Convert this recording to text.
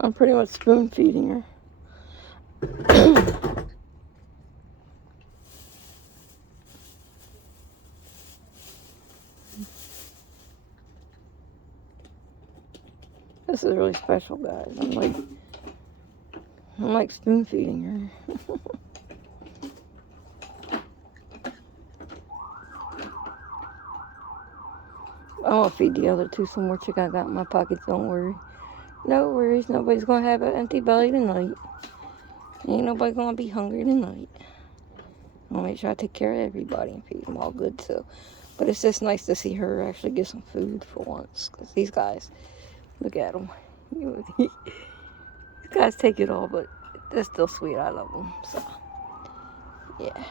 I'm pretty much spoon feeding her. This is really special, guys. I'm like spoon feeding her. I'm gonna feed the other two some more chicken I got in my pockets. Don't worry. No worries. Nobody's gonna have an empty belly tonight. Ain't nobody gonna be hungry tonight. I'll make sure I take care of everybody and feed them all good too. But it's just nice to see her actually get some food for once. Because these guys, look at them. These guys take it all, but they're still sweet. I love them. So, yeah.